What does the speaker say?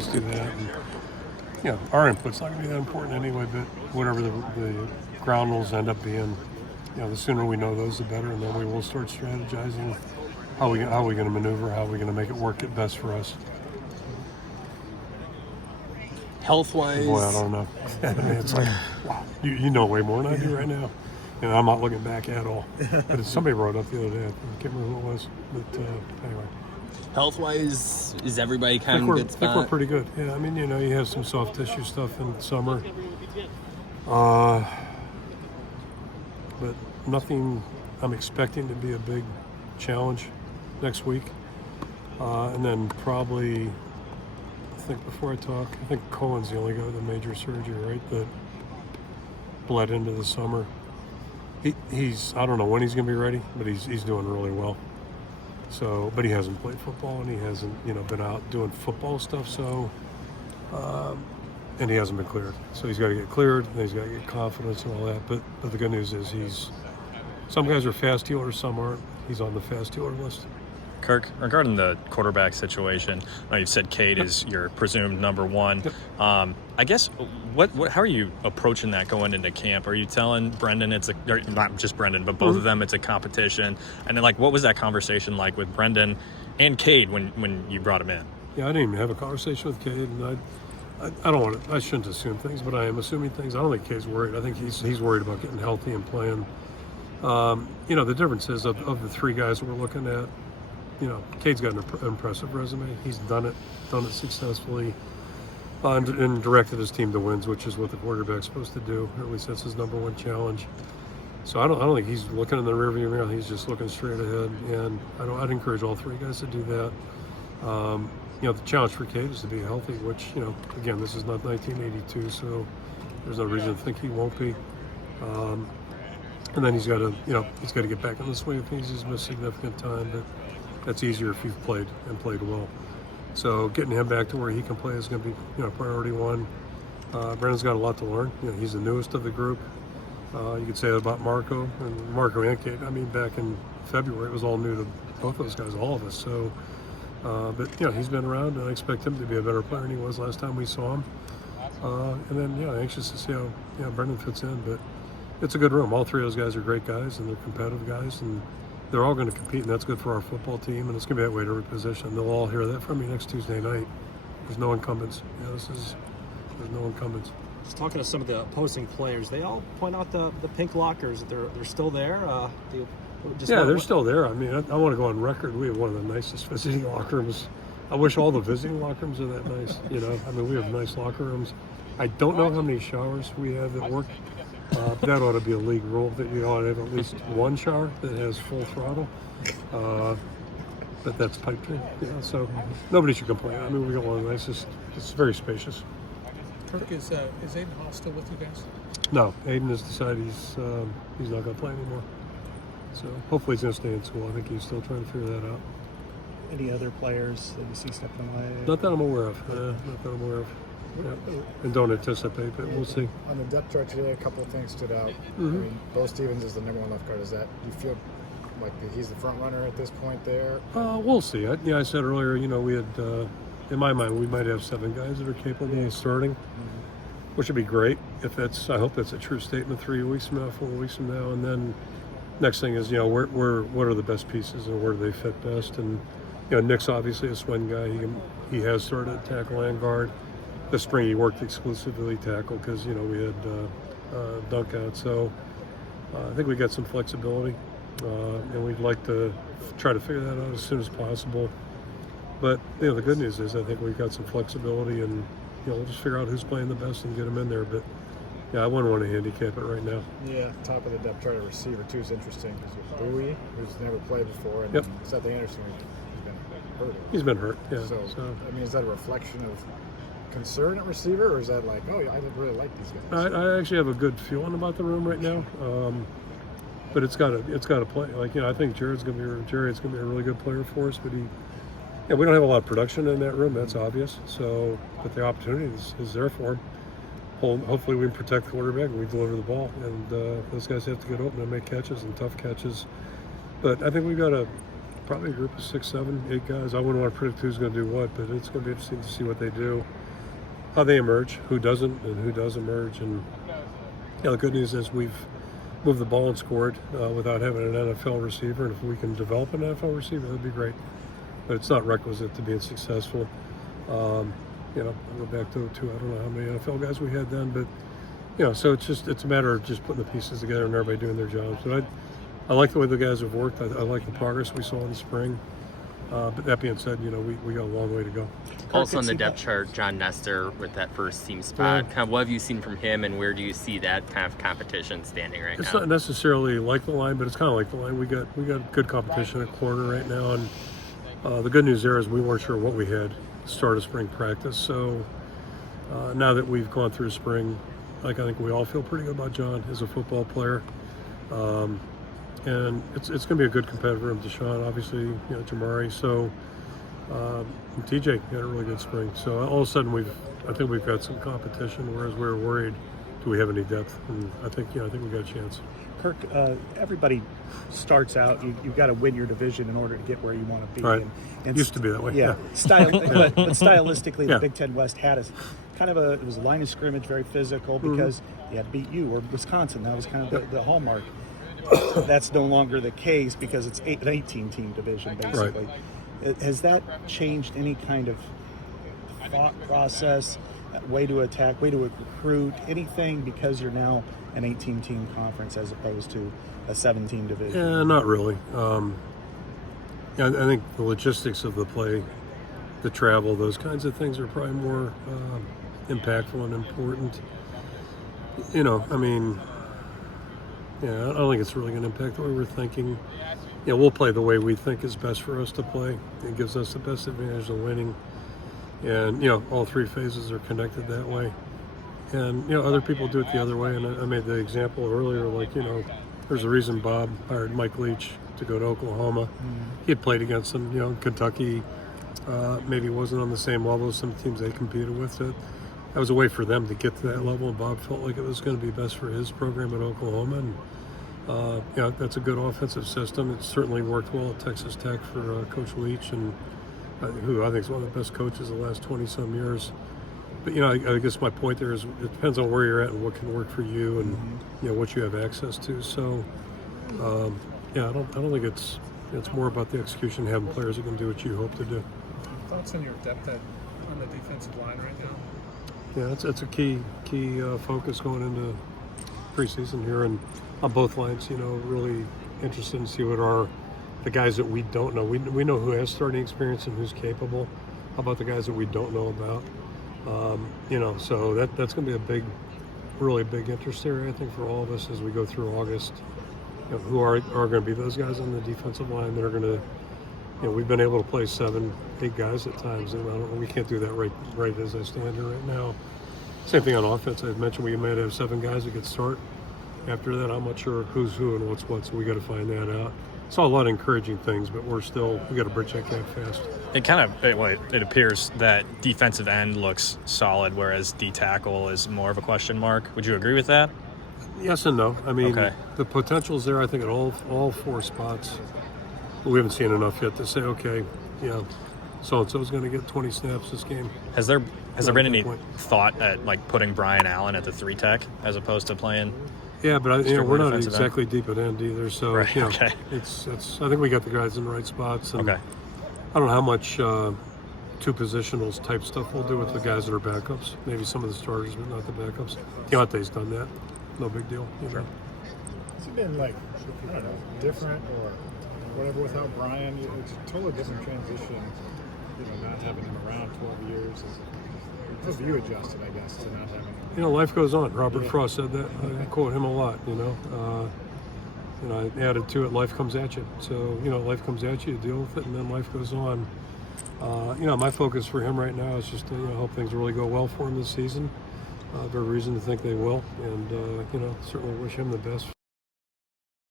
let's do that. And, our input's not going to be that important anyway, but whatever the ground rules end up being, the sooner we know those, the better, and then we will start strategizing how we going to maneuver, how are we going to make it work at best for us. Health-wise? Boy, I don't know. I mean, it's like, wow, you know way more than I do right now. I'm not looking back at all. But somebody wrote up the other day. I can't remember who it was. But anyway. Health-wise, is everybody kind of in a good spot? I think we're pretty good. Yeah, I mean, you have some soft tissue stuff in summer. But nothing I'm expecting to be a big challenge next week. And then probably, I think before I talk, I think Cohen's the only guy with a major surgery, right, that bled into the summer. He's I don't know when he's going to be ready, but he's doing really well. So, but he hasn't played football, and he hasn't, been out doing football stuff. So, and he hasn't been cleared. So he's got to get cleared, and he's got to get confidence and all that. But the good news is some guys are fast healers, some aren't. He's on the fast healer list. Kirk, regarding the quarterback situation, you've said Cade is your presumed number one. I guess, how are you approaching that going into camp? Are you telling Brendan or not just Brendan, but both of them, it's a competition? And then, what was that conversation like with Brendan and Cade when you brought him in? Yeah, I didn't even have a conversation with Cade, and I shouldn't assume things, but I am assuming things. I don't think Cade's worried. I think he's worried about getting healthy and playing. The difference is of the three guys that we're looking at, Cade's got an impressive resume. He's done it successfully, and directed his team to wins, which is what the quarterback's supposed to do. Or at least that's his number one challenge. So I don't think he's looking in the rearview mirror. He's just looking straight ahead, and I'd encourage all three guys to do that. The challenge for Cade is to be healthy, which again, this is not 1982, so there's no reason to think he won't be. And then he's got to get back in the swing of things. He's missed significant time, but that's easier if you've played well. So getting him back to where he can play is going to be, priority one. Brendan's got a lot to learn. He's the newest of the group. You could say that about Marco and Cade. I mean, back in February, it was all new to both of those guys, all of us. So, but he's been around, and I expect him to be a better player than he was last time we saw him. And then, anxious to see how Brendan fits in. But it's a good room. All three of those guys are great guys, and they're competitive guys, and they're all going to compete, and that's good for our football team, and it's going to be that way to every position. They'll all hear that from me next Tuesday night. There's no incumbents. There's no incumbents. Just talking to some of the opposing players, they all point out the pink lockers. They're still there. They're still there. I mean, I want to go on record. We have one of the nicest visiting locker rooms. I wish all the visiting locker rooms are that nice. I mean, we have nice locker rooms. I don't know how many showers we have at work. That ought to be a league rule that you ought to have at least one shower that has full throttle. But that's pipe dream. So nobody should complain. I mean, we got one of the nicest. It's very spacious. Kirk, is Aiden Hall still with you guys? No, Aiden has decided he's not going to play anymore. So hopefully he's going to stay in school. I think he's still trying to figure that out. Any other players that you see stepping away? Not that I'm aware of. Yeah. And don't anticipate, but we'll see. On the depth chart today, a couple of things stood out. Mm-hmm. I mean, Bo Stevens is the number one left guard. Do you feel like he's the front runner at this point there? We'll see. I said earlier, we had, in my mind, we might have 7 guys that are capable of starting, which would be great. I hope that's a true statement 3 weeks from now, 4 weeks from now. And then next thing is, what are the best pieces and where do they fit best? And, Nick's obviously a swing guy. He has started at tackle and guard. This spring he worked exclusively tackle because, we had dunk out. So I think we got some flexibility, and we'd like to try to figure that out as soon as possible. But, the good news is I think we've got some flexibility, and, we'll just figure out who's playing the best and get them in there. But, I wouldn't want to handicap it right now. Yeah, top of the depth chart, receiver too is interesting because with Bowie, who's never played before, and Seth Anderson, who's been hurt. He's been hurt, yeah. So, I mean, is that a reflection of concern at receiver, or is that like, I really like these guys? I actually have a good feeling about the room right now, but it's got to play. I think Jared's gonna be a really good player for us, but we don't have a lot of production in that room. That's obvious. So, but the opportunity is there for him. Hopefully, we can protect the quarterback and we deliver the ball, and those guys have to get open and make catches and tough catches. But I think we've got a probably a group of 6, 7, 8 guys. I wouldn't want to predict who's going to do what, but it's going to be interesting to see what they do, how they emerge, who doesn't, and who does emerge. And the good news is we've moved the ball and scored without having an NFL receiver, and if we can develop an NFL receiver, that'd be great. But it's not requisite to being successful. I'll go back to I don't know how many NFL guys we had then, but so it's a matter of just putting the pieces together and everybody doing their jobs. But I like the way the guys have worked. I like the progress we saw in the spring. But that being said, we got a long way to go. Also on the depth chart, John Nestor with that first team spot. Yeah. Kind of what have you seen from him, and where do you see that kind of competition standing right It's now? not necessarily like the line, but it's kind of like the line. We got good competition at corner right now, and the good news there is we weren't sure what we had start of spring practice. So now that we've gone through spring, I think we all feel pretty good about John as a football player. And it's going to be a good competitor. Deshaun, obviously, Jamari. So TJ had a really good spring. So all of a sudden I think we've got some competition, whereas we were worried, do we have any depth? And I think we got a chance. Kirk, everybody starts out, you've got to win your division in order to get where you want to be. Right. And Used to be that way. Yeah. But stylistically, Yeah. the Big Ten West had it was a line of scrimmage, very physical, because you had to beat you or Wisconsin. That was kind of the hallmark. That's no longer the case because it's an 18-team division, basically. Right. Has that changed any kind of thought process, way to attack, way to recruit, anything, because you're now an 18-team conference as opposed to a 7-team division? Yeah, not really. I think the logistics of the play, the travel, those kinds of things are probably more impactful and important. I don't think it's really going to impact the way we're thinking. We'll play the way we think is best for us to play. It gives us the best advantage of winning. And, all 3 phases are connected that way. And, other people do it the other way. And I made the example earlier, there's a reason Bob hired Mike Leach to go to Oklahoma. He had played against them, Kentucky. Maybe wasn't on the same level as some teams they competed with. That was a way for them to get to that level, and Bob felt like it was going to be best for his program at Oklahoma. And that's a good offensive system. It certainly worked well at Texas Tech for Coach Leach, and who I think is one of the best coaches of the last 20-some years. But I guess my point there is it depends on where you're at and what can work for you, and what you have access to. So I don't think it's more about the execution, having players that can do what you hope to do. Thoughts on your depth on the defensive line right now? Yeah, that's a key focus going into preseason here, and on both lines. Really interested to see what are the guys that we don't know. We know who has starting experience and who's capable. How about the guys that we don't know about? So that's going to be a really big interest area, I think, for all of us as we go through August. Who are going to be those guys on the defensive line that are going to. We've been able to play 7, 8 guys at times, and we can't do that right as I stand here right now. Same thing on offense. I mentioned we might have 7 guys that could start. After that, I'm not sure who's who and what's what, so we got to find that out. Saw a lot of encouraging things, but we got to bridge that gap fast. It appears that defensive end looks solid, whereas D tackle is more of a question mark. Would you agree with that? Yes and no. Okay. The potential's there, I think, at all 4 spots. But we haven't seen enough yet to say, okay, so-and-so's going to get 20 snaps this game. Has there been any thought at putting Brian Allen at the 3 tech as opposed to playing? Yeah, but we're not defensive exactly deep at end either. So Right, okay. it's. I think we got the guys in the right spots. And Okay. I don't know how much 2 positionals type stuff we'll do with the guys that are backups. Maybe some of the starters, but not the backups. Deontay's done that. No big deal. Has it been different or whatever without Brian? It's a totally different transition. Not having him around 12 years. How have you adjusted, I guess, to not having him? Life goes on. Robert Frost said that. I quote him a lot. I added to it, life comes at you. So life comes at you, you deal with it, and then life goes on. My focus for him right now is just to hope things really go well for him this season. Every reason to think they will, and certainly wish him the best.